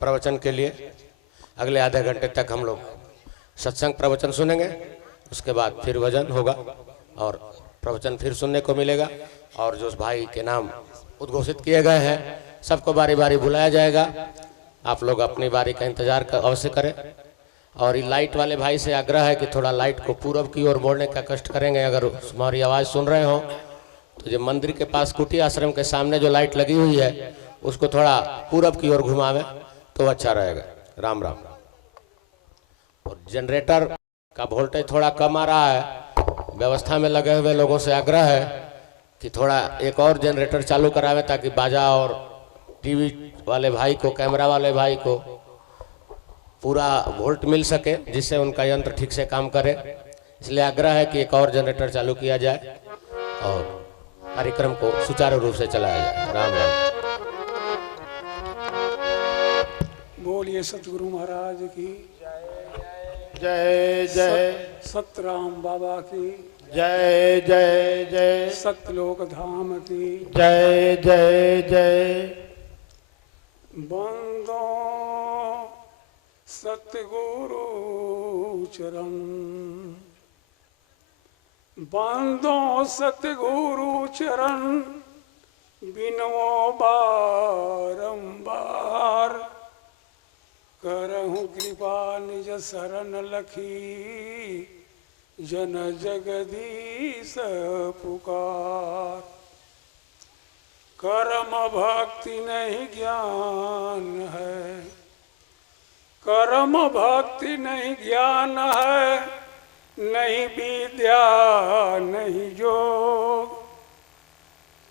प्रवचन के लिए अगले आधे घंटे तक हम लोग सत्संग प्रवचन सुनेंगे। उसके बाद फिर भजन होगा और प्रवचन फिर सुनने को मिलेगा। और जो भाई के नाम उद्घोषित किए गए हैं सबको बारी बारी बुलाया जाएगा। आप लोग अपनी बारी का इंतजार अवश्य करें। और ये लाइट वाले भाई से आग्रह है कि थोड़ा लाइट को पूरब की ओर मोड़ने का कष्ट करेंगे। अगर हमारी आवाज़ सुन रहे हो तो जो मंदिर के पास कुटी आश्रम के सामने जो लाइट लगी हुई है उसको थोड़ा पूरब की ओर घुमावे तो अच्छा रहेगा। राम राम। और जनरेटर का वोल्टेज थोड़ा कम आ रहा है। व्यवस्था में लगे हुए लोगों से आग्रह है कि थोड़ा एक और जनरेटर चालू करावे ताकि बाजा और टीवी वाले भाई को, कैमरा वाले भाई को पूरा वोल्ट मिल सके, जिससे उनका यंत्र ठीक से काम करे। इसलिए आग्रह है कि एक और जनरेटर चालू किया जाए और कार्यक्रम को सुचारू रूप से चलाया जाए। राम राम। बोलिए सतगुरु महाराज की जय जय। सतराम बाबा की जय जय जय। सतलोक धाम की जय जय जय। बंदो सतगुरु चरण, बंदो सतगुरु चरण, बिनवो बारंबार, करहु कृपा निज शरण लखी, जन जगदीश पुकार। कर्म भक्ति नहीं ज्ञान है, कर्म भक्ति नहीं ज्ञान है, नहीं विद्या नहीं योग।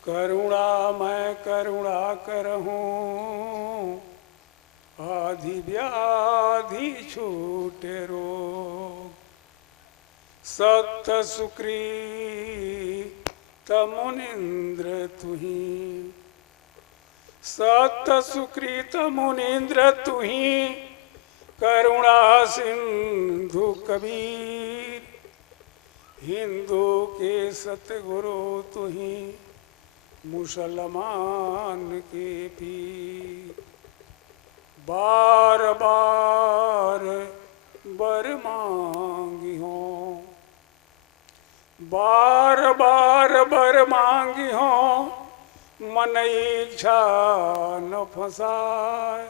करुणा मैं करुणा करहूँ, आधि व्याधि छूटे रोग। सत्य सुकृत मुनीन्द्र तुही, सत्य सुकृत मुनीन्द्र तुही, करुणा सिंधु कबीर। हिंदू के सतगुरु तुही, मुसलमान के पीर। बार बार बर मांगी हो, बार बार बर मांगी हो, मन इच्छा न फसाए।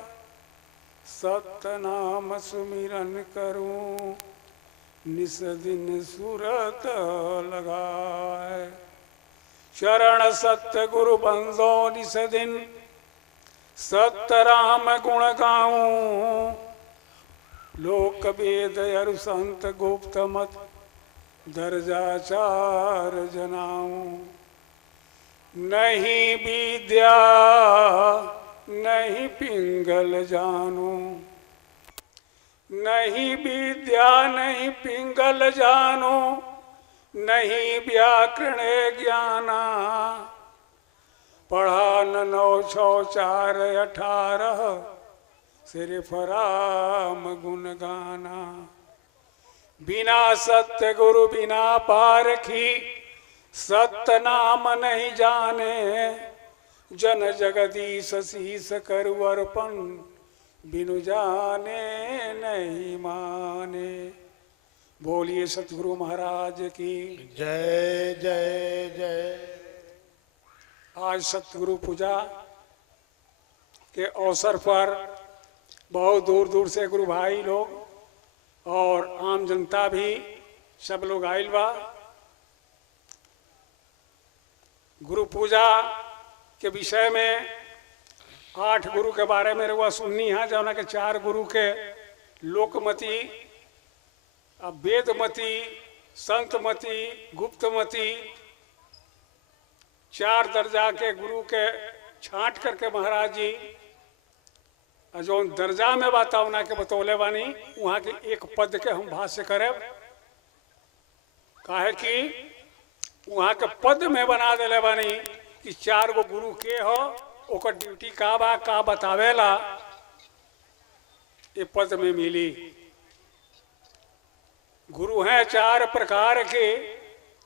सत्य नाम सुमिरन करूं, निस दिन सुरत लगाए। शरण सत्य गुरु बंदो निस दिन, सत्य राम गुण गाऊं। लोक वेद अरु संत गुप्त मत, दर्जाचार जनाऊं। नहीं विद्या नहीं पिंगल जानू, नहीं विद्या नहीं पिंगल जानो, नहीं व्याकरण ज्ञाना। पढ़ा न 9 6 4 18, सिर्फ राम गुण गाना। बिना सत्य गुरु बिना पारखी, सत्य नाम नहीं जाने। जन जगदीश शीस करु अर्पण, बिनु जाने नहीं माने। बोलिए सतगुरु महाराज की जय जय जय। आज सतगुरु पूजा के अवसर पर बहुत दूर दूर से गुरु भाई लोग और आम जनता भी सब लोग आइल बा। गुरु पूजा के विषय में 8 गुरु के बारे में रउआ सुननी है। जौना के 4 गुरु के लोकमति, वेदमति, संतमति, गुप्तमति, 4 दर्जा के गुरु के छांट करके महाराज जी जो दर्जा में बतावना के बतौले बानी, वहाँ के एक पद के हम भाष्य करे। काहे कि वहाँ के पद में बना देले बानी कि 4 गो गुरु के हो, ओकर ड्यूटी का बा, का बतावेला, ये पद में मिली। गुरु हैं 4 प्रकार के,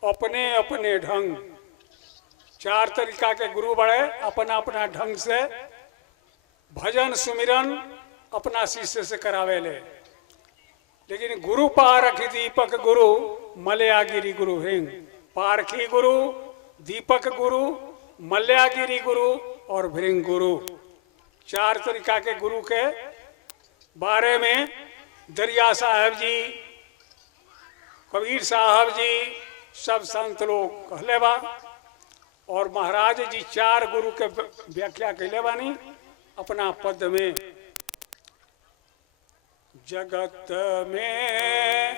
अपने अपने ढंग। 4 तरीका के गुरु बड़े अपना अपना ढंग से भजन सुमिरन अपना शिष्य से करावे ले। लेकिन गुरु पारखी दीपक गुरु मलयागिरी गुरु हिंग। पारखी गुरु, दीपक गुरु, मलयागिरी गुरु और भृंग गुरु, 4 तरीका के गुरु के बारे में दरिया साहब जी, कबीर साहब जी, सब संत लोग कहले बा। और महाराज जी 4 गुरु के व्याख्या कहले बानी अपना पद में। जगत में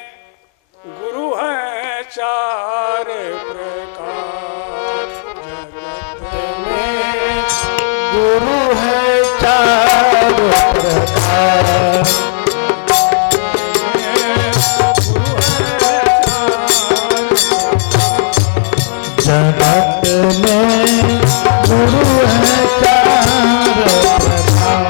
गुरु है 4 प्रकार, जगत में गुरु है 4 प्रकार, जगत में गुरु है 4 प्रकार।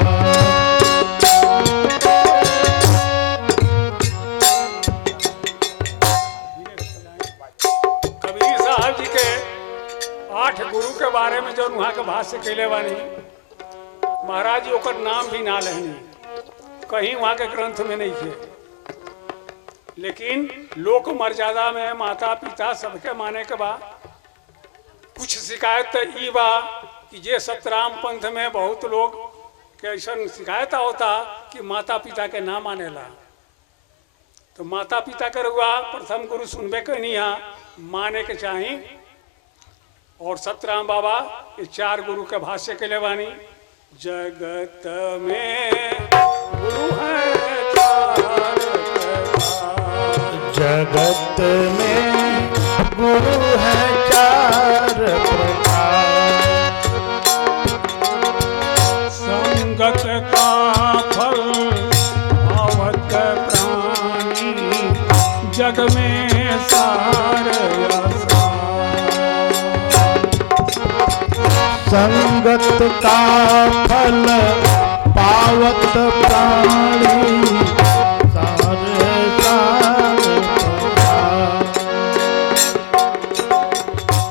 कबीर साहब जी के 8 गुरु के बारे में जो वहाँ के भाष्य कैले बानी, महाराज जी ओकर नाम भी ना लेनी, कहीं वहाँ के ग्रंथ में नहीं थे। लेकिन लोक मर्यादा में माता पिता सबके माने के बा। कुछ शिकायत तो ई बा कि जे सतराम पंथ में बहुत लोग के ऐसा शिकायत होता कि माता पिता के ना मानेला। तो माता पिता के रुआ प्रथम गुरु सुनबे के नहीं माने के चाही। और सतराम बाबा ये 4 गुरु के भाष्य के ले बानी। जगत में गुरु है 4 प्रकार, जगत में गुरु है 4 प्रकार, संगत का फल आवत प्राणी, जग में सार संगत का फल पावत प्राणी, सारे सार प्रकार।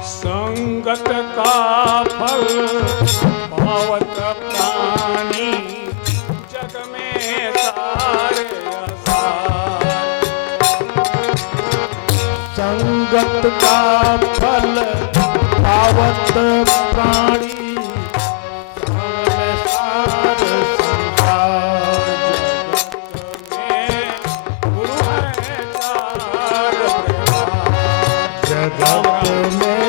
संगत का फल पावत प्राणी, जग में सारे असार। संगत का फल पावत प्राणी, सारे सार संसार। जगत में गुरु है 4 प्रकार, जगत में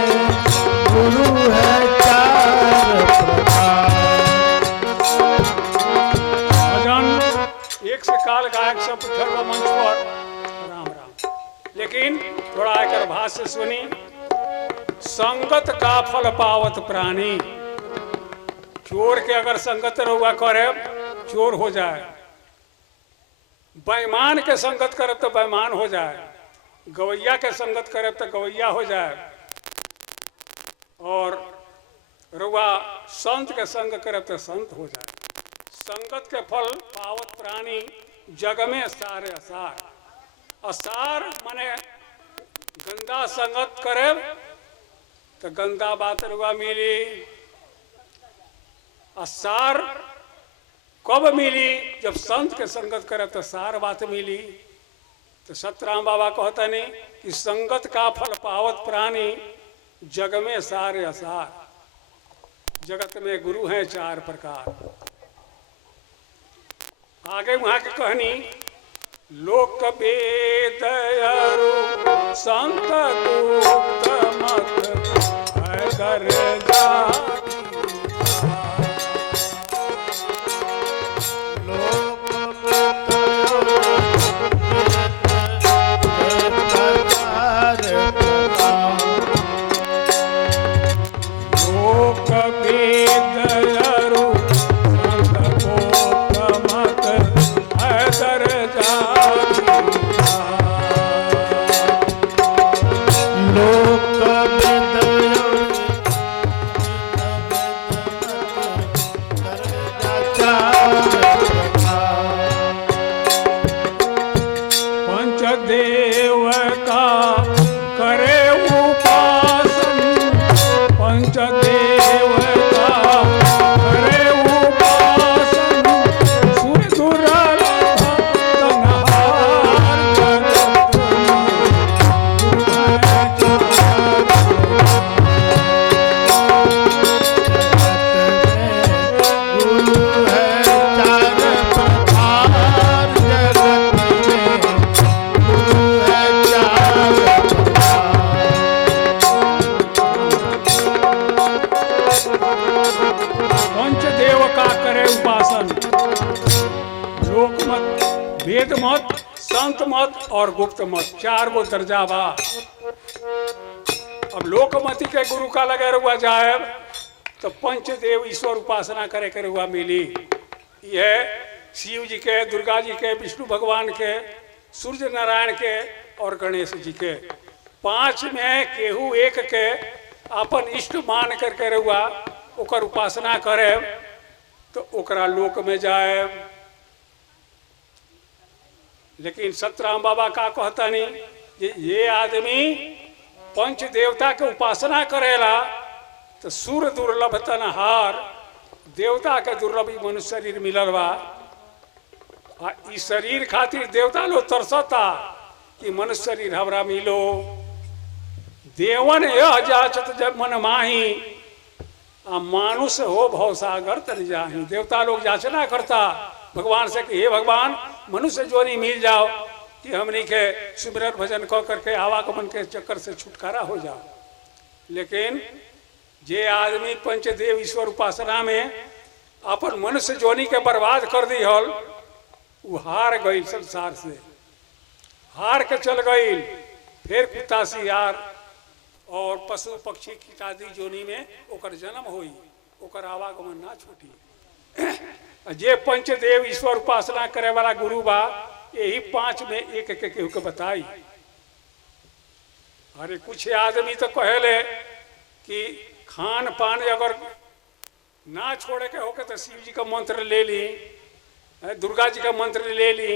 गुरु है 4 प्रकार। भजन एक से काल गायक सब पुछल बा मंच पर, राम राम। लेकिन थोड़ा आकर भाष्य सुनी। संगत का फल पावत प्राणी, चोर के अगर संगत रहुआ करे चोर हो जाए, बेईमान के संगत करे तो बेईमान हो जाए, गवैया के संगत करे तो गवैया हो जाए, और रहुआ संत के संग करे तो संत हो जाए। संगत के फल पावत प्राणी, जग में सारे असार। असार माने गंदा संगत करे तो गंदा बात रुआ मिली। असार कब मिली? जब संत के संगत करे तो सार बात मिली। तो सतराम बाबा कहता नहीं कि संगत का फल पावत प्राणी, जग में सारे असार। जगत में गुरु हैं 4 प्रकार। आगे वहां की कहानी, लोक वेद अरु संत गुप्त मत कर जाति। लोक वेद अरु संत गुप्त मत कर जाति। लोक वेद लोक मत, वेद मत, संत मत और गुप्त मत, 4 गो दर्जा बा। अब लोकमति के गुरु का लगे रुआ जाए तो पंचदेव ईश्वर उपासना करे के रुआ मिली। यह शिव जी के, दुर्गा जी के, विष्णु भगवान के, सूर्य नारायण के और गणेश जी के। 5 में केहू एक के अपन इष्ट मान करके रुआ ओकर उपासना करे तो ओकरा लोक में जाए। लेकिन सतराम बाबा का कहता नहीं, ये आदमी पंच देवता के उपासना करेला तो सूर दुर्लभ तनहार, देवता के दुर्लभ ही मनुष्य शरीर मिलल बा। इस शरीर खातिर देवता लोग तरसता कि मनुष्य शरीर हमरा मिलो। देवन यह जाचत जब मन माही, मानुष हो भवसागर तर जाही। देवता लोग याचना करता भगवान से कि हे भगवान मनुष्य जोनी मिल जाओ कि हमनी के सुमिरन भजन कह करके आवागमन के चक्कर से छुटकारा हो जाओ। लेकिन जे आदमी पंचदेव ईश्वर उपासना में अपन मनुष्य जोनी के बर्बाद कर दी हल, वो हार गई, संसार से हार के चल गई। फिर कुत्ता सियार और पशु पक्षी कीटादि जोनी में ओकर जन्म हुई, ओकर आवागमन ना छूटी। जे पंचदेव ईश्वर उपासना करे वाला गुरु बा, यही 5 में एक एक केहू के बताई। अरे कुछ आदमी तो कहेले कि खान पान अगर ना छोड़े के होके तो शिव जी का मंत्र ले ली, दुर्गा जी का मंत्र ले ली।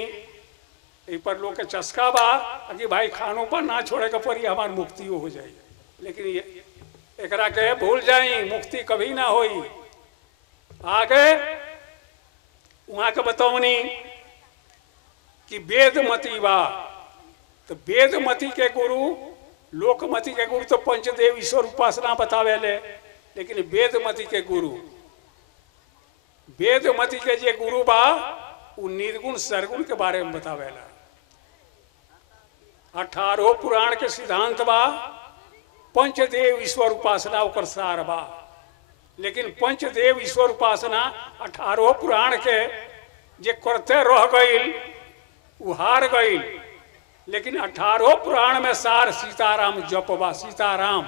इ पर लोग के चस्का बा कि भाई खानों पर ना छोड़े के पड़ी हमार मुक्ति हो जाए। लेकिन ये एकरा के भूल जाई, मुक्ति कभी ना होई। आगे वहां के बताऊनी कि वेदमती बा, तो वेदमती के गुरु, लोकमती के गुरु तो पंचदेव ईश्वर उपासना बतावे ले, लेकिन वेदमती के गुरु, वेदमती के जे गुरु बा वो निर्गुण सरगुण के बारे में बतावेला। 18 पुराण के सिद्धांत बा, पंचदेव ईश्वर उपासना ओकर सार बा। लेकिन पंचदेव ईश्वर उपासना 18 पुराण के जे करते रह गईल वो हार गईल। लेकिन 18 पुराण में सार सीताराम जप बा, सीताराम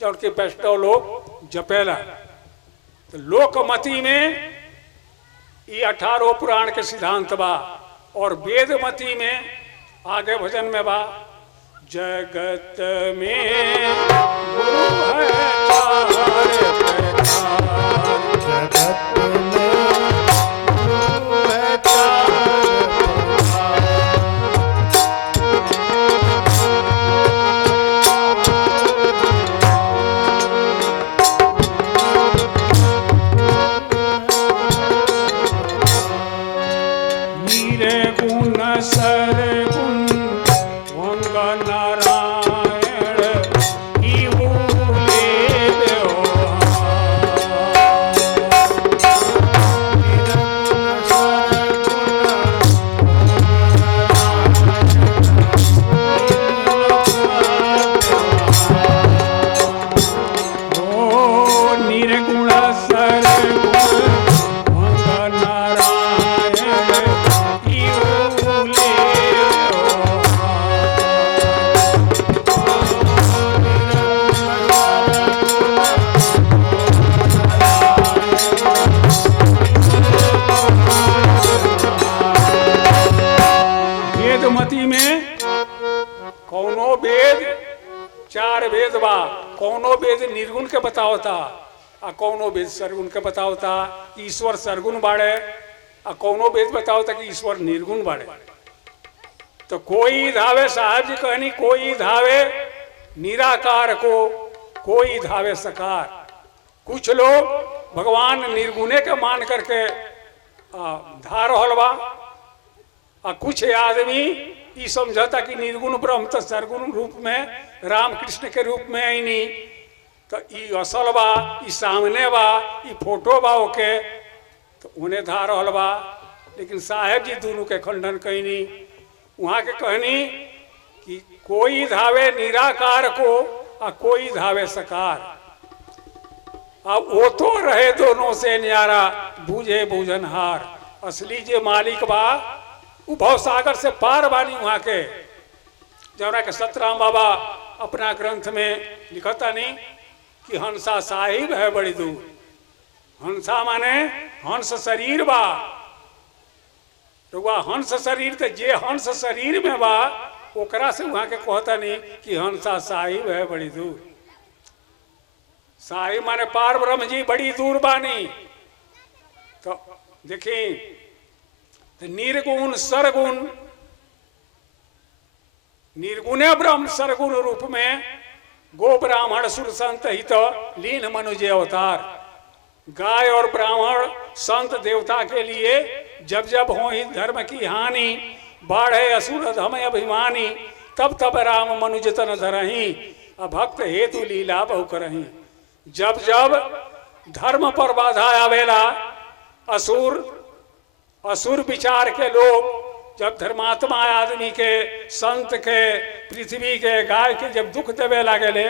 जौन के वैष्णव लोग जपेला। तो लोकमती में ये 18 पुराण के सिद्धांत बा, और वेदमती में आगे भजन में बा, जगत में गुरु है चार प्रकार, जगत में गुरु है चार प्रकार। निर्गुण सरगुण वंग नारायण ही भूले निर्गुण सरगुण वंग नारायण ही भूले। वेदमती में कौनो वेद 4 वेद बा, कौनो वेद निर्गुण के बतावता आ कौनो वेद सरगुण के बतावता कि ईश्वर सरगुण बाड़े, आ कौनो वेद बतावता कि ईश्वर निर्गुण बाड़े। तो कोई धावे, साहब जी कहनी, कोई धावे निराकार को, कोई धावे सकार। कुछ लोग भगवान निर्गुणे के मान करके धा रहल बा, आ कुछ आदमी ये समझता कि निर्गुण ब्रह्म तो सरगुण रूप में राम कृष्ण के रूप में आईनी, तो ये असल बा, ये सामने बा, ये फोटो बा ओके, तो उन्हें धा रहल बा। लेकिन साहेब जी दोनों के खंडन कहनी। वहाँ के कहनी कि कोई धावे निराकार को और कोई धावे सकार। अब वो तो रहे दोनों से न्यारा, बूझे बूझनहार। असली जे मालिक बा उ भव सागर से पार बानी वहाँ के, जौना के सतराम बाबा अपना ग्रंथ में लिखता नहीं कि हंसा साहिब है बड़ी दूर। हंसा माने हंस शरीर बा, तो वह हंस शरीर के जे हंस शरीर में बा ओकरा से वहाँ के कहता नहीं कि हंसा साहिब है बड़ी दूर। साहिब माने पार ब्रह्म जी बड़ी दूर बानी। तो देखी तो निर्गुण सरगुण, निर्गुणे ब्रह्म सरगुण रूप में गो ब्राह्मण सुर संत हित लीन मनुज अवतार। गाय और ब्राह्मण संत देवता के लिए जब जब हो ही धर्म की हानि, बाढ़े असुर धम अभिमानी, तब तब राम मनुज तन धरही, अभक्त हेतु लीला बहु करही। जब जब धर्म पर बाधा आवेला, असुर विचार के लोग जब धर्मात्मा आदमी के, संत के, पृथ्वी के, गाय के जब दुख देवे लागेले,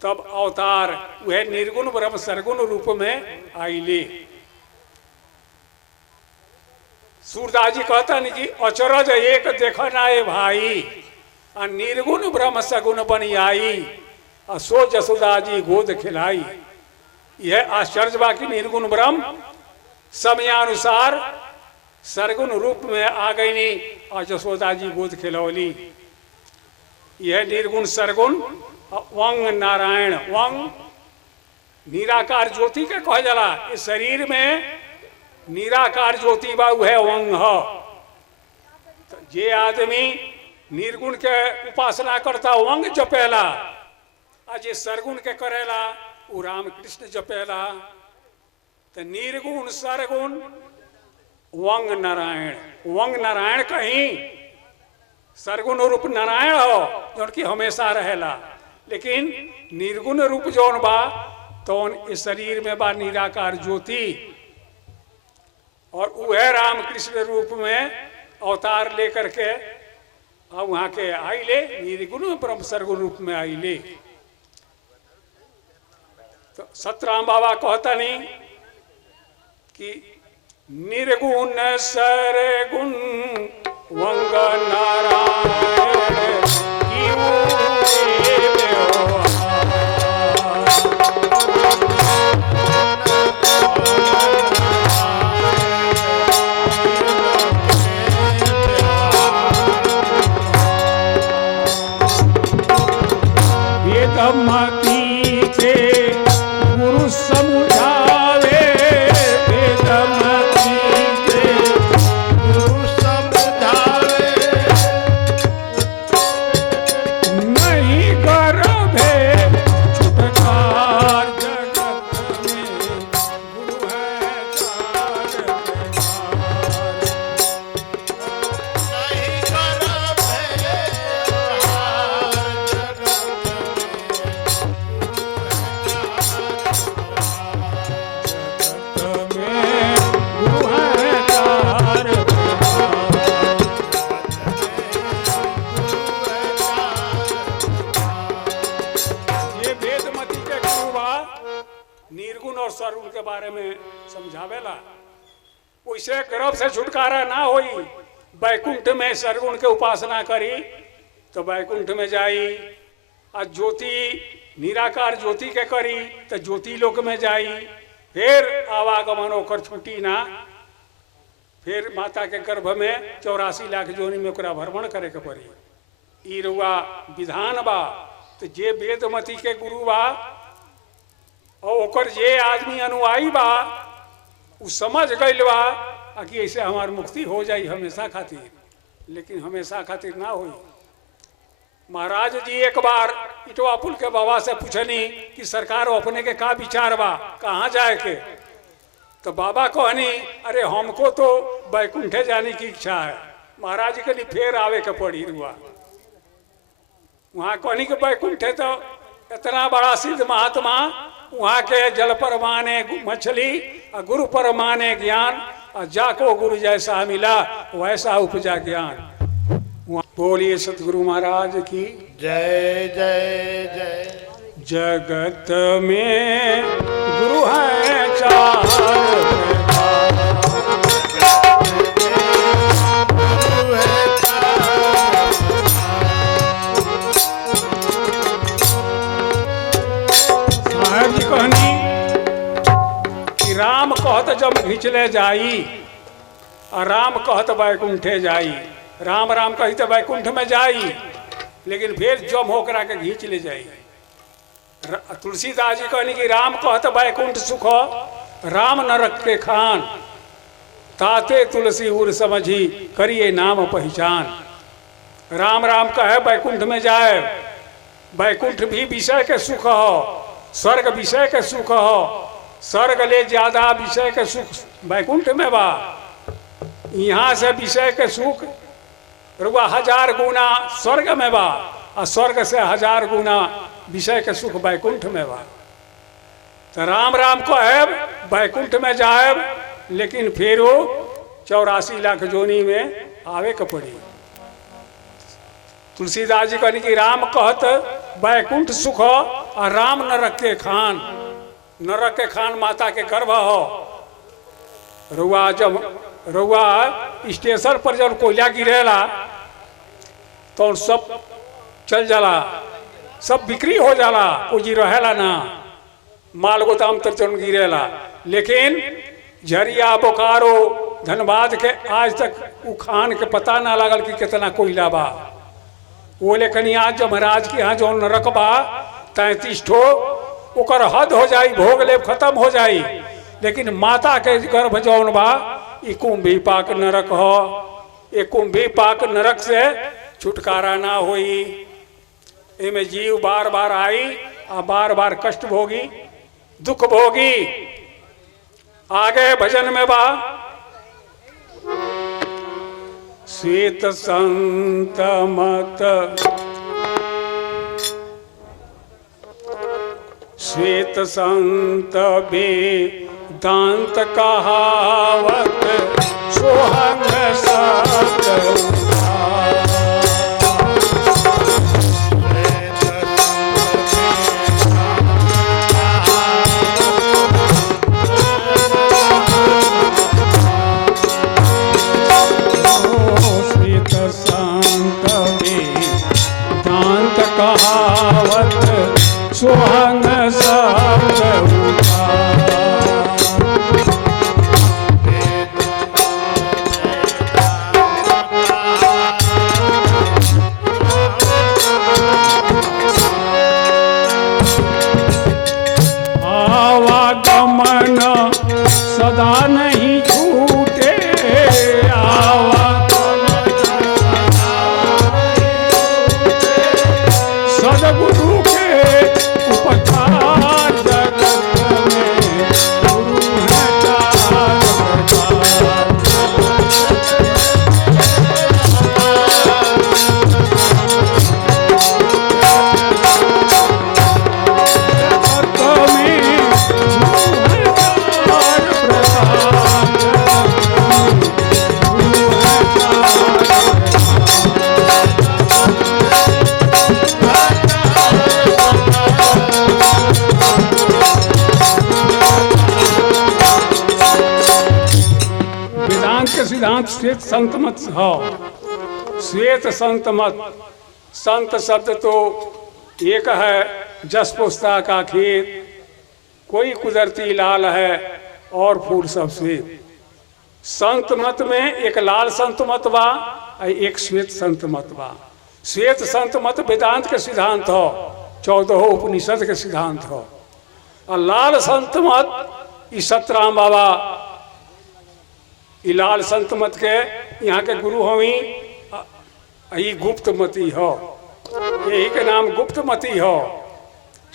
तब अवतार वह निर्गुण ब्रह्म सरगुण रूप में आईले। सूरदास जी कहता नहीं कि अचरज एक देखना ए भाई, आ निर्गुण ब्रह्म सगुण बनी आई, आ सो जसोदा जी गोद खिलाई। यह आश्चर्य बा कि निर्गुण ब्रह्म समयानुसार सरगुण रूप में आ गई नी और जसोदा जी गोद खिलौली। यह निर्गुण सरगुण वंग नारायण, वंग निराकार ज्योति के कह जाला। इस शरीर में निराकार ज्योति बा वह वंग है। तो जे आदमी निर्गुण के उपासना करता वंग जपेला, आ जे सरगुण के करेला वो राम कृष्ण जपेला। तो निर्गुण सरगुण वंग नारायण, वंग नारायण कहीं सरगुण रूप नारायण हो जो कि हमेशा रहेला, लेकिन निर्गुण रूप जौन बा तो इस शरीर में बा निराकार ज्योति, और वह राम कृष्ण रूप में अवतार लेकर के अब वहां के आइले, निर्गुण ब्रह्म सरगुण रूप में आइले। तो सतराम बाबा कहता नहीं कि निर्गुण सरगुण वंग नारायण वेदमती के गुरु समझावे, वेदमती के गुरु समझावे, नहीं गर्भे छुटकार जगत में, गुरु है चार प्रकार। नहीं करब है हार जगत में गुरु है चार प्रकार। ये वेदमती के गुरु बा निर्गुण और सरगुण के बारे में समझावेला। वैसे गर्भ से छुटकारा ना होई, बैकुंठ में सरगुण के उपासना करी तो बैकुंठ में जाई, आ ज्योति निराकार ज्योति के करी तो ज्योति लोक में जाई, फिर आवागमन होकर छुटी ना, फिर माता के गर्भ में 84 लाख जोनी में ओकरा भ्रमण करे के पड़ी। ई रुआ विधान बा। तो जे वेदमती के गुरु बा और ओकर जे आदमी अनुयायी बा उ समझ गइल बा कि ऐसे हमार मुक्ति हो जाई हमेशा खातिर, लेकिन हमेशा खातिर ना होई। महाराज जी एक बार इटवा पुल के बाबा से पूछनी कि सरकार अपने के का विचार बा, कहाँ जाए के? तो बाबा कहनी अरे हमको तो बैकुंठे जाने की इच्छा है। महाराज के लिए फिर आवे के पड़ी रुआ। वहाँ कहनी कि बैकुंठे तो इतना बड़ा सिद्ध महात्मा, वहाँ के जल पर माने मछली और गुरु पर माने ज्ञान, और जाको गुरु जैसा मिला वैसा उपजा ज्ञान। बोलिए सतगुरु महाराज की जय जय जय। जगत में गुरु है चार प्रकार। घींच ले जाई, और राम कहत बैकुंठे जाई। राम राम कही तो बैकुंठ में जाई, लेकिन फिर जम होकरा के घींच ले जाई। तुलसीदास जी कहनी कि राम कहत बैकुंठ सुख, राम नरक के खान, ताते तुलसी उर समझी, करिए नाम पहचान। राम राम कहे बैकुंठ में जाए, बैकुंठ भी विषय के सुख हो, स्वर्ग विषय के सुख हो, स्वर्ग ले ज्यादा विषय के सुख बैकुंठ में बा। यहाँ से विषय के सुख रुआ 1000 गुना स्वर्ग में बा, और स्वर्ग से 1000 गुना विषय के सुख बैकुंठ में बा। तो राम राम कहे बैकुंठ में जाए, लेकिन फिर वो 84 लाख जोनी में आवे के पड़ी। तुलसीदास जी कहनी कि राम कहत बैकुंठ सुख, और राम नरक के खान। नरक के खान माता के गर्भ हो। रुआ जब रुआ स्टेशन पर जब कोयला गिरेला तो सब चल जाला, सब बिक्री हो जाला, कोई रहेला ना, माल गोदाम तर जन गिरेला। लेकिन झरिया बोकारो धनबाद के आज तक उ खान के पता ना लगल कि कितना कोयला बा। वो लेकिन आज जब महाराज के यहाँ जो नरक बा 33 ठो, ओकर हद हो जाई, भोग लेब खत्म हो जाई। लेकिन माता के गर्भ जौन बा ई कुंभी पाक नरक हो। ये कुंभी पाक नरक से छुटकारा ना होई। इमे जीव बार बार आई और बार बार कष्ट भोगी, दुख भोगी। आगे भजन में बा, श्वेत संत मत, श्वेत संत वेदांत कहावत, सोहंग सत कहावत, सोहंग सब आवागमन सदा नहीं छूटे, सदगुरु के उपकार जगत में, गुरु है चार प्रकार। जगत में गुरु है चार प्रकार, गुरु है चार के सिद्धांत श्वेत संत मत हो। श्वेत संत मत, संत शब्द तो एक है, जस पुस्ता का खेत, कोई कुदरती लाल है और फूल सब श्वेत। संत मत में एक लाल संत मत बा, एक श्वेत संत मत बा। श्वेत संत मत वेदांत के सिद्धांत हो, 14 उपनिषद के सिद्धांत हो। और लाल संत मत ई सतराम बाबा, लाल संत मत के यहाँ के गुरु होवी, यही गुप्त मती हो, यही के नाम गुप्त मती हो।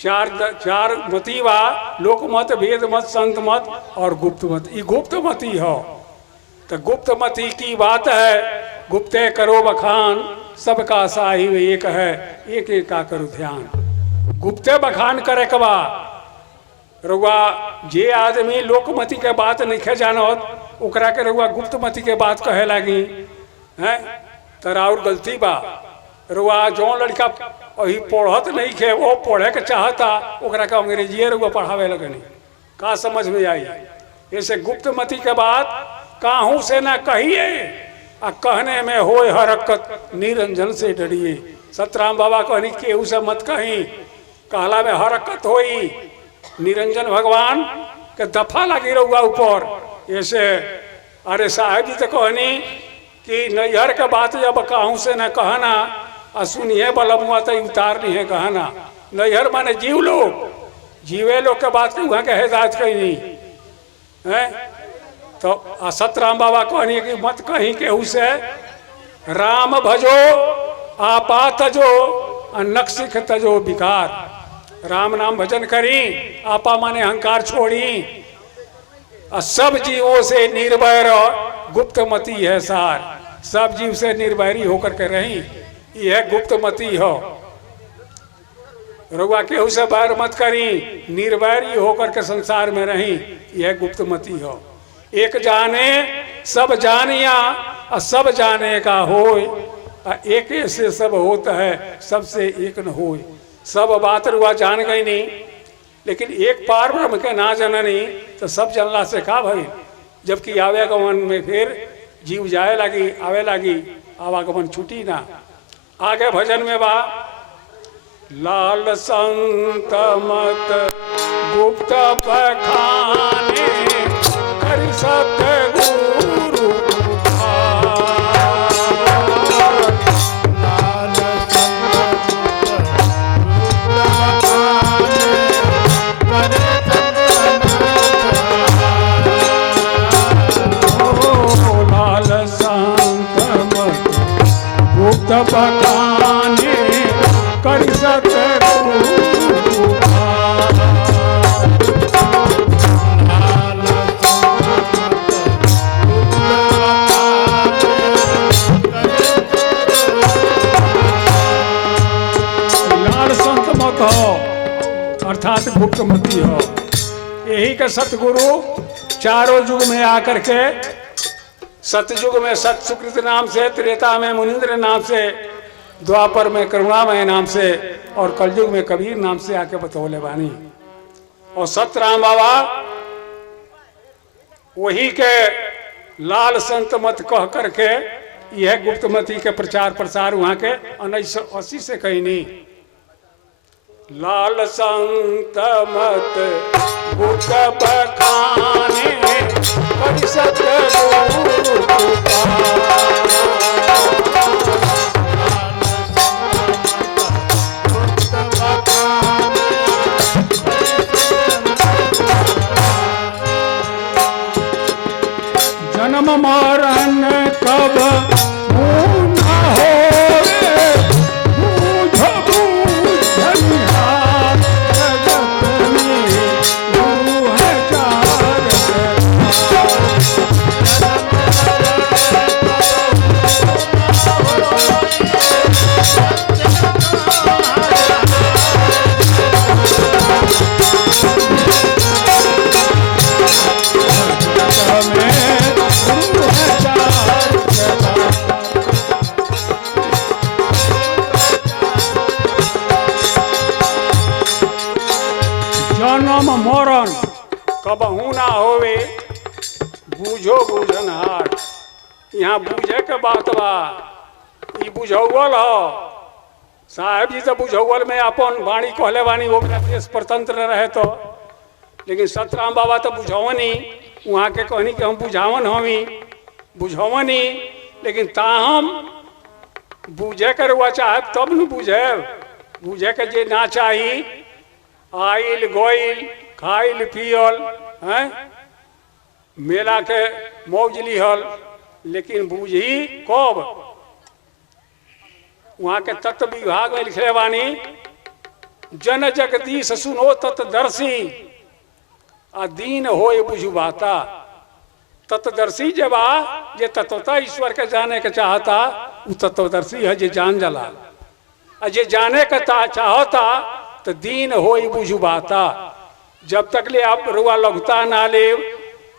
चार मती बा, लोक मत, वेद मत, संत मत और गुप्त मत। ये गुप्त मती हो। तो गुप्त मती की बात है, गुप्ते करो बखान, सबका साहिब एक है, एक एक का करो ध्यान। गुप्ते बखान करे कबा रुआ, जे आदमी लोकमती के बात नहीं जानत, ओकरा के रुआ गुप्तमती के बात कहे लगी हैं, तरा और गलती बा। रुआ जो लड़का अभी पढ़त नहीं खे, वो पढ़े के चाहता, ओकरा के अंग्रेजी रुआ पढ़ावे लगनी, का समझ में आई। ऐसे गुप्तमती के बात काहू से ना कहिए, आ कहने में होए हरकत, निरंजन से डरिए। सतराम बाबा कहनी केहू से मत कही, कहला में हरकत होई। निरंजन भगवान के दफा लगी रहुआ ऊपर, ऐसे अरे साहब जी तो कहनी कि नैहर के बात जब कहूँ से न कहना और सुनिए बलमुआ तो उतारनी है कहना। नैहर माने जीव लोग, जीवे लोग के बात के वहाँ के हिदायत कहीं नहीं है। तो सतराम बाबा कहनी कि मत कहीं केहू से राम भजो आपा तजो नक्सिख तजो विकार। राम नाम भजन करी, आपा माने अहंकार छोड़ी, और सब जीवों से निर्भय गुप्तमती है सार। सब जीव से निर्भयरी होकर के रही, यह गुप्तमती हो। रुआ केहू से बैर मत करी, निर्वैरी होकर के संसार में रही, यह गुप्तमती हो। एक जाने सब जानिया और सब जाने का होय, एक से सब होता है सबसे एक न होय। सब बात रुआ जान गई नहीं, लेकिन एक पार ब्रह्म के ना जननी तो सब जनला से का भाई। जबकि आवागमन में फिर जीव जाए लगी, आवे लगी, आवागमन छूटी ना। आगे भजन में बा लाल संत मत गुप्त बखाने हरि सतगुरु बखाने कर लाल संत मत हो अर्थात गुप्तमती हो। यही के सतगुरु चारों युग में आकर के, सतयुग में सत सुकृत नाम से, त्रेता में मुनिंद्र नाम से, द्वापर में करुणामय नाम से, और कलयुग में कबीर नाम से आके बतौले बानी। और सतराम बाबा वही के लाल संत मत कह करके यह गुप्तमती के प्रचार प्रसार वहां के 1980 से कहीं नहीं। लाल संत मत गुप्त बखाने कर सतगुरु जन्म मरण कब ना होवे, बूझ बूझनिहार जगत में गुरु है चार जन्म मरण कबहू ना होवे, बूझो बूझनहार। यहाँ बूझे के बात बा, ई बुझौल हो। साहेब जी तो बुझौल में अपन वाणी कहले वाणी वो देश स्वतंत्र रहे तो, लेकिन सतराम बाबा तो बुझौनी, वहाँ के कहनी कि हम बुझावन हमी बुझौनी, लेकिन ताहम बूझे कर हुआ चाहे तब न बूझे। बूझे के जे ना चाही, आइल गोइल खाइल पियल हैं, मेला के मौज लिहल, लेकिन बूझी कब। वहाँ के तत्व विभाग में लिखले बानी, जन जगदीश सुनो तत्दर्शी आ दीन होय बुझुबाता। तत्दर्शी जब आ जे तत्वता ईश्वर के जाने के चाहता, वो तत्वदर्शी है जे जान जला। आ जे जाने के चाहता तो दीन होई बुझुबाता। जब तक ले आप रुआ लगता ना ले,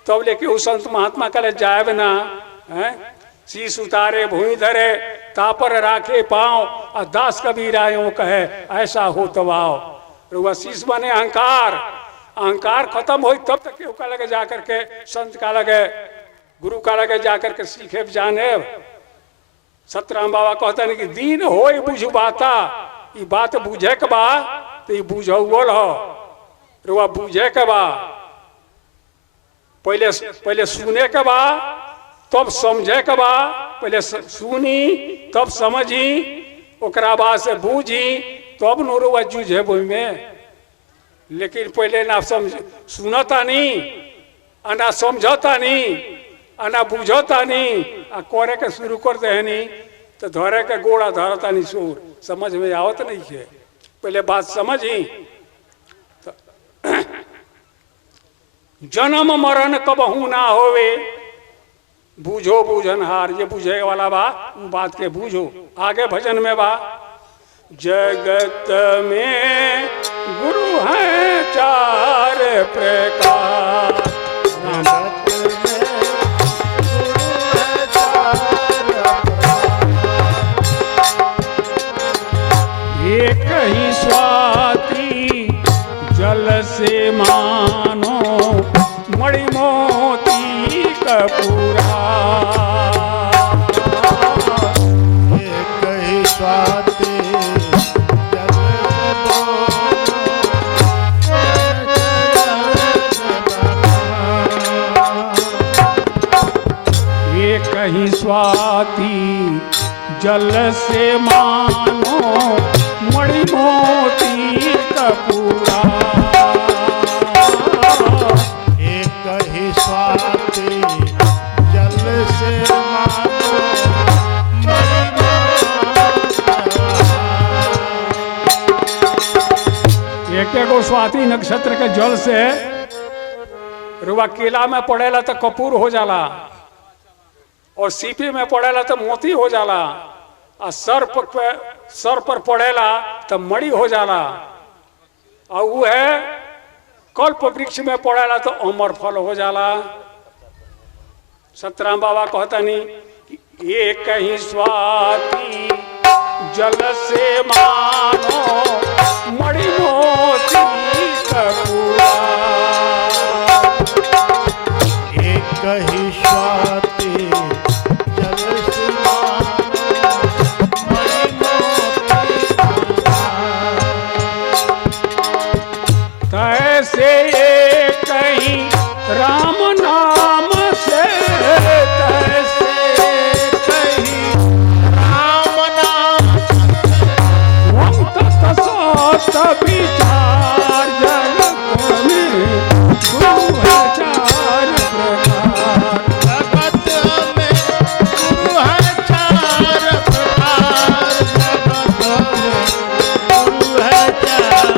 तब लेके उस संत महात्मा करे जायब ना है। शीश उतारे भूमि धरे, तापर राखे पाँव, और दास कबीर आयो कहे ऐसा हो तवाओ। रुआ शीश बने अहंकार, अहंकार खत्म हो तब तक केहू का लगे जाकर के, संत का लगे, गुरु का लगे जाकर के सीखे जाने। सतराम बाबा कहते हैं कि दीन होई बुझुबाता। ये बात बुझे के बा तो ये बुझौल हो, रुआ बुझे के बा। पहले सुने के बा तब समझे के बा, पहले सुनी तब समझी, ओकरा बाद से बूझी तब न रुआ जूझे बोई में। लेकिन पहले ना समझ सुनता नहीं, ना समझता नहीं, ना बुझता नहीं, आ करे के शुरू कर दे नहीं तो धरे के गोड़ा धरता नहीं, सूर समझ में आवत नहीं है। पहले बात समझी तो जन्म मरण कबहू ना होवे, बूझो बूझनहार, ये बुझे वाला बा वो बात के बूझो। आगे भजन में बा, जगत में गुरु हैं चार प्रकार, एक ही स्वाति जल से मानो मणि मोती कपूरा, एक ही स्वाति एक ही स्वाति जल से मानो मणि मोती कपूरा, एक ही स्वाति जल से मानो एक एगो स्वाति नक्षत्र के जल से रुआ केला में पड़ेला तो कपूर हो जाला, और सीपी में पड़ेला तो मोती हो जाला, और सर पर पड़ेला तो मणि हो जाला, और वो है कल्प वृक्ष में पड़ेला तो अमर फल हो जाला। सतराम बाबा कहता नहीं कि एक ही स्वाति जल से मानो मणि मोती कपूरा, एक ही स्वाति जल से मानो मणि मोती तैसे एक ही राम नाम से, तैसे कही राम नाम वक्त सत विचार जगत में गुरु है चार प्रकार, जगत में गुरु है चार प्रकार, जगत में गुरु है चार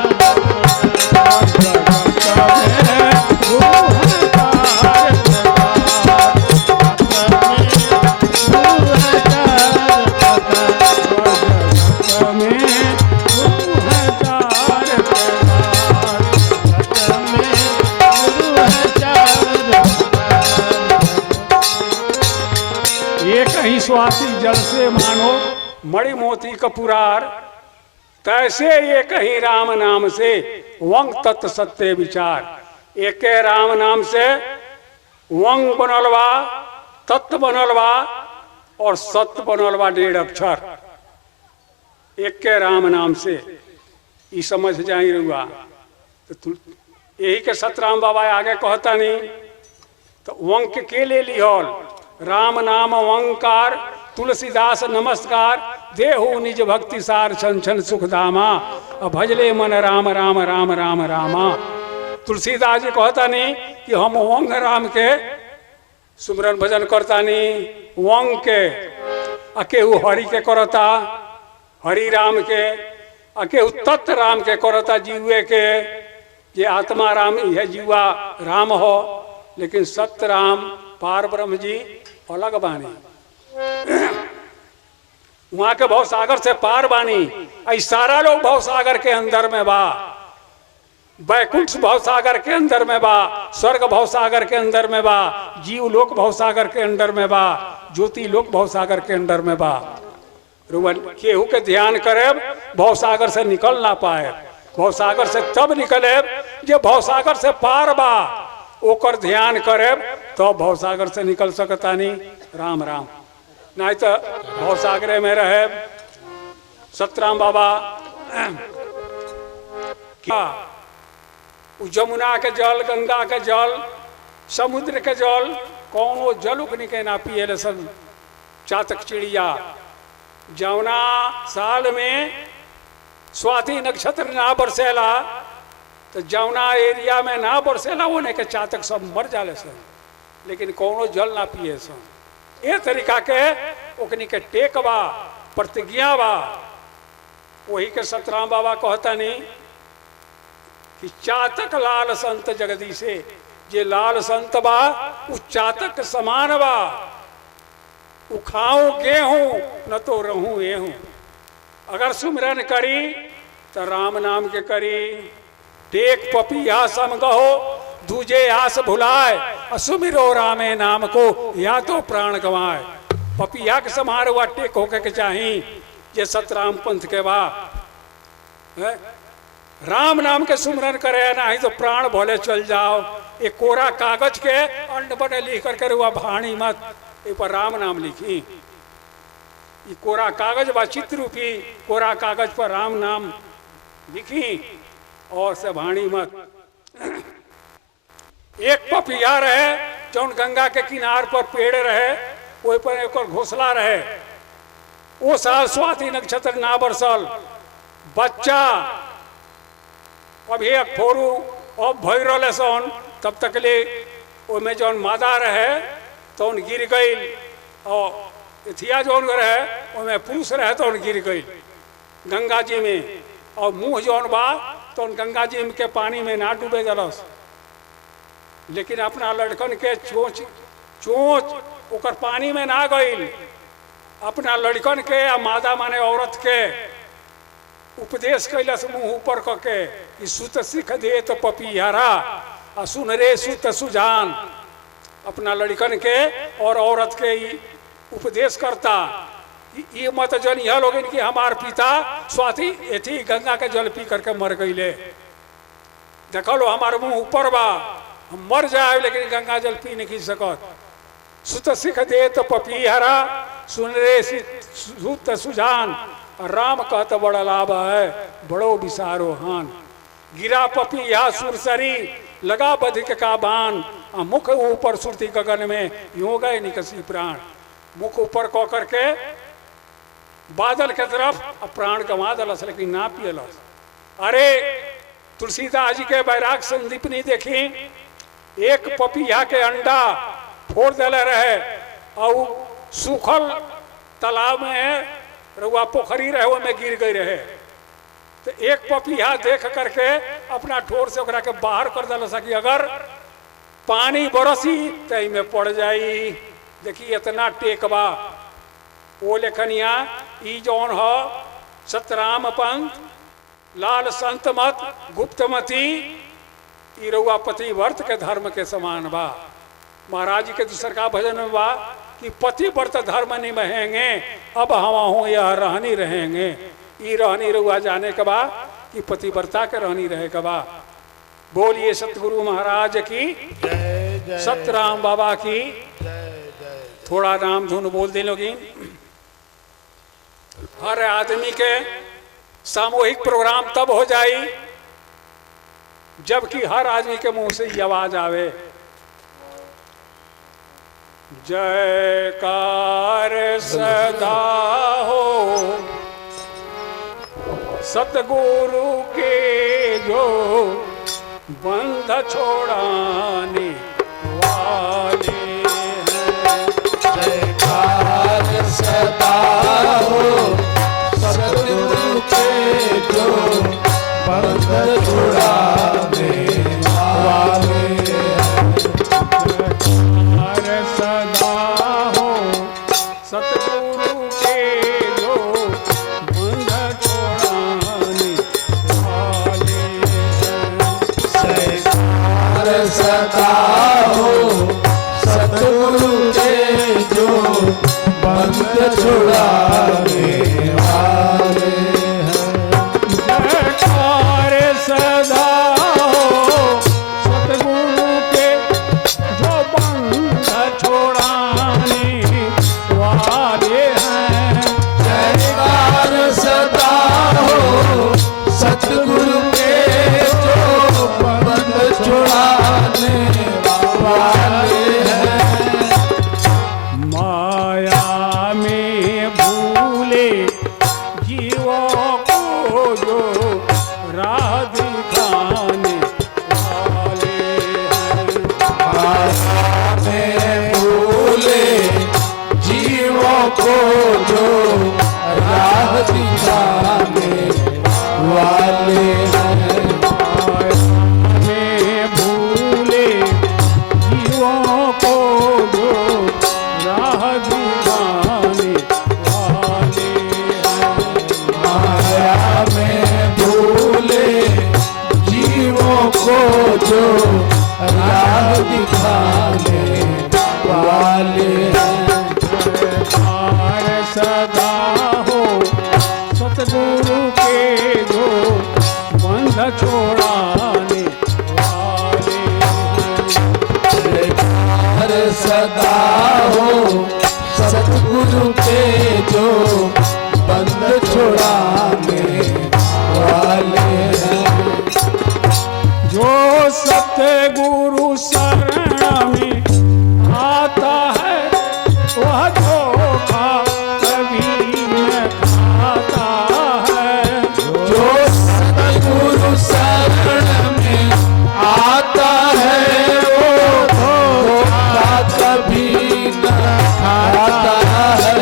स्वाति जल से मानो मणि मोती कपूरार, तैसे एक ही राम नाम से वंग तत्व सत्य विचार। एक राम नाम से वंग बनलवा, तत्व बनलवा और सत्य बनलवा 1.5 अक्षर। एक राम नाम से ई समझ जाई रुआ तो यही के सतराम बाबा आगे कहता नहीं तो वंक के ले लिहल राम नाम वंकार तुलसीदास नमस्कार देहु निज भक्ति सार छन छन सुखधामा भजले मन राम राम राम राम रामा। तुलसीदास जी कहता नहीं कि हम वंग राम के सुमरन भजन करता नहीं वंग के अकेहु हरि के करता हरि राम के अकेहु तत्व राम के करता जीवे के ये आत्मा राम यह जीवा राम हो लेकिन सत्य राम पार ब्रह्म जी अलग बानी वहां के भव सागर से पार बानी। ऐ सारा लोग भव सागर के अंदर में बा, बैकुंठ भव सागर के अंदर में बा, स्वर्ग भव सागर के अंदर में बा, जीव लोक भव सागर के अंदर में बा, ज्योति लोक भव सागर के अंदर में बा। केहू के ध्यान करे भव सागर से निकल ना पाए, भव सागर से तब निकले जो भव सागर से पार बा ओकर ध्यान करे तो भव सागर से निकल सकता नहीं। राम राम नहीं तो भव सागरे में रहे। सतराम बाबा क्या जमुना के जल गंगा के जल समुद्र के जल कौनो जलुक निके ना पिए सन चातक चिड़िया। जवना साल में स्वाति नक्षत्र ना बरसेला तो जवना एरिया में ना बरसेला वो के चातक सब मर जाले सन, लेकिन कौनो जल ना पिए सन। ये तरीका के ओकनी के टेक बा, प्रतिज्ञा बा। वही के सतराम बाबा कहता नहीं कि चातक लाल संत जगदीशे, जे लाल संत बा उ चातक समान बा। उ खाऊं गेहूं न तो रहूं एहूं। अगर सुमिरन करी तो राम नाम के करी। टेक पपिया सम गहो दूजे आस भुलाए, सुमिरो रामे नाम को या तो प्राण गवाए। पपिया के समान हुआ टेक होके के चाही जे सतराम पंथ के बा। राम नाम के सुमरन करे ना ही तो प्राण भोले चल जाओ। ये कोरा कागज के अंड बने लिख करके रुआ भाणी मत, ये पर राम नाम लिखी। ये कोरा कागज बा चित्र रूपी, कोरा कागज पर राम नाम लिखी और से भाणी मत। एक पपिया रहे जौन गंगा के किनार पर पेड़ रहे, वही पर एक घोसला रहे। वो साल स्वाति नक्षत्र ना बरसल, बच्चा अभी एक फोरू अब भई रहे सन, तब तक ले में जौन मादा रहे तो गिर गई, और इथिया जौन रहे उनमें पुरुष रहे तो गिर गई गंगा जी में। और मुंह जौन बा तो गंगा जी के पानी में ना डूबे जलस, लेकिन अपना लड़कन के चोंच ओकर पानी में ना गई। अपना लड़कन के या मादा माने औरत के उपदेश कैलस मुंह ऊपर करके कि सुत सिख दे तो पपियारा आ सुन रे सुत सुजान। अपना लड़कन के और औरत के उपदेश करता ये मत जन यह लोग कि हमार पिता स्वाति एथी गंगा के जल पी करके मर गईले। देखो लो हमारे मुंह ऊपर बा, हम मर जाए लेकिन गंगा जल पी नहीं सकत। सुत सिख दे तो पपियारा सुन रे सुत सुजान। राम कहत बड़ा लाभ है बड़ो विसारो हान। गिरा पपिया सुरसरी लगा बधिक का बान। मुख ऊपर सुरती गगन में यूं गए निकसी प्राण। मुख ऊपर कह करके बादल के तरफ प्राण गंवा दलस, लेकिन ना पियलस। अरे तुलसीदास जी के बैराग संदीपनी देखी, एक पपिया के अंडा फोड़ दिले रहे और सूखल तालाब में रुआ पोखरी रहे वो में गिर गई रहे। तो एक पपिया देख करके अपना ठोर से ओकरा के बाहर कर दिल सकी, अगर पानी बरसी तो में पड़ जाई। देखिए इतना टेकबा वो लेखनिया ई जौन हो सतराम पंथ लाल संत मत गुप्तमती ई रउआ पतिव्रत के धर्म के समान बा। महाराज जी के दूसर का भजन में बा कि पतिव्रत धर्म नहीं महेंगे अब हवा हूँ यह रहनी रहेंगे। ई रहनी रउआ जाने के बा कि पतिव्रता के रहनी रहे के बा। बोलिए सतगुरु महाराज की सतराम बाबा की। थोड़ा नाम धुन बोल दे लोगी। हर आदमी के सामूहिक प्रोग्राम तब हो जाई जबकि हर आदमी के मुंह से ये आवाज आवे, जयकार सदा हो सतगुरु के जो बंध छोड़ाने वाले हैं। जयकार सदा हो सतगुरु के जो बंध छुड़ाने वाले हैं। जयकार सदा हो सतगुरु के जो बंध छोड़ाने वाले हैं। जयकार सदा हो सतगुरु के जो बंध छुड़ाने वाले हैं। जयकार सदा हो सतगुरु के जो बंध छोड़ाने वाले हैं। जयकार सदा हो सतगुरु के जो बंध छुड़ाने वाले सदा हो सतगुरु के जो बंध छोड़ाने वाले जयकार सदा हो सतगुरु के जो बंध छुड़ाने वाले हैं। जो सतगुरु शरण में आता है वह धोखा कभी न खाता है। जो सतगुरु शरण में आता है वो धोखा कभी न खाता है।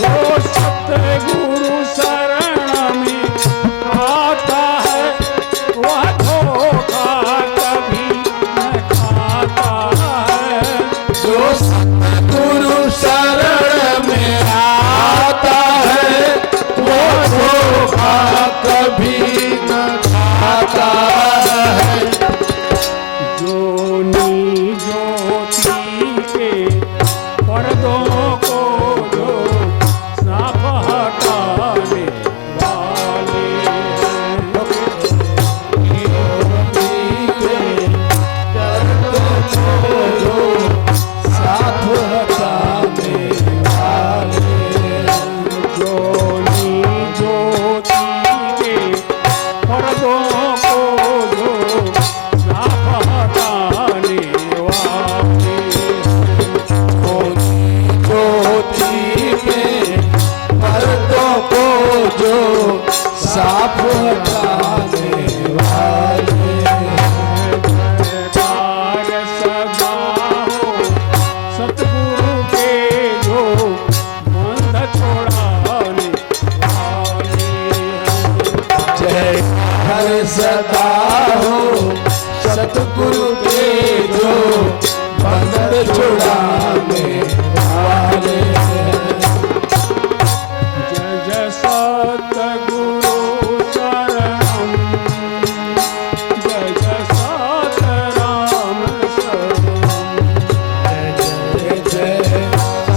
जो सतगुरु शरण में आता है वह धोखा कभी न खाता है। जो सतगुरु शरण में आता है वो धोखा कभी न खाता है। जो ज्योति के पर्दों को जो साफ हटाने वाले साथ हटाने वाले ज्योति के पर्दों को जो साफ हटाने वाले ज्योति में पर्दों को जो साफ हटाने वाले जयकार सदा हो सतगुरु के जो बंध छोड़ाने वाले जय हर सदा हो सतगुरु के जो बंधन छुड़ाने वाले जय जय सतगुरु शरणम जय जय सतराम शरणम जय जय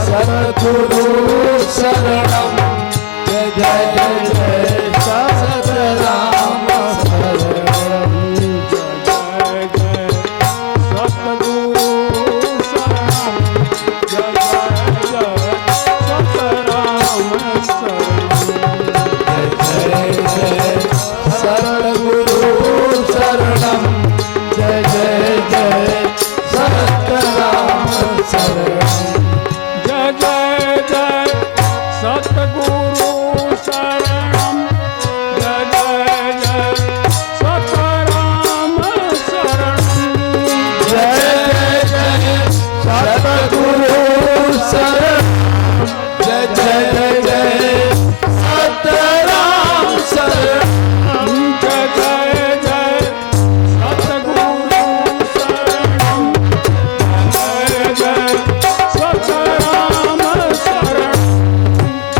सतगुरु शरणम जय जय जय सतराम शरणम जय जय सतगुरु शरणम जय जय सतराम शरणम जय जय सतगुरु शरणम जय जय जय सतराम शरणम जय जय जय सतगुरु शरणम जय जय जय सतराम शरणम जय जय सतगुरु शरण जय जय जय सतराम शरण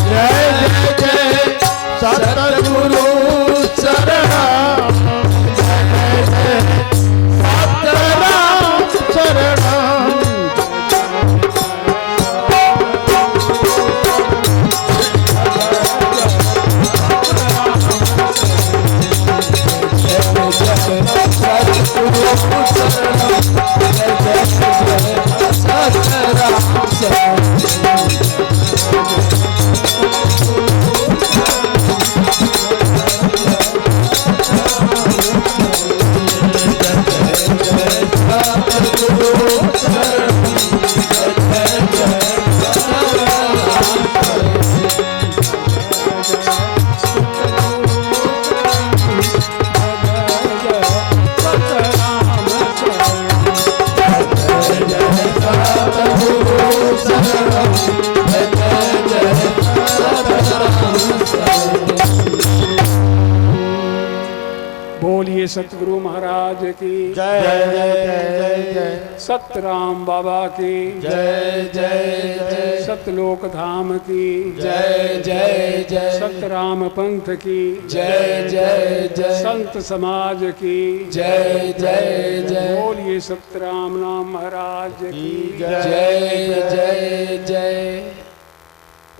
जय जय जय सतगुरु शरणम जय जय सतराम शरणम जय जय जय सतगुरु शरण जय जय सतराम शरण बोलिए सतगुरु महाराज की जय जय जय जय सतराम बाबा की जय जय जय सतलोक धाम की जय जय जय सतराम पंथ की जय जय जय संत समाज की जय जय जय बोलिए सतराम नाम महाराज की जय जय जय